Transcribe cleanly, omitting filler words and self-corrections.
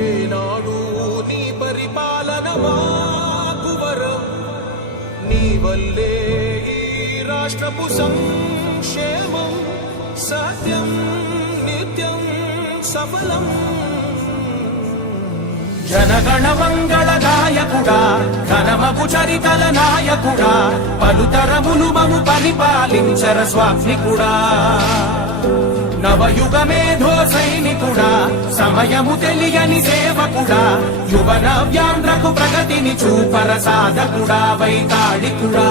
ఏనాడు నీ పరిపాలన మాకు వరం, నీ వల్లే ఈ రాష్ట్రపు సంక్షేమం సత్యం నిత్యం సఫలం. జనగణ మంగళ గాయకుడా, ఘనమగు చరితల నాయకుడా, పలుతరములు మము పరిపాలించర స్వామికుడా. నవయుగ మేధో సైనికుడా, సమయము తెలియని సేవకుడా, యువన వ్యాంధ్రకు ప్రగతిని చూపర సాధకుడా, వైతాళికుడా.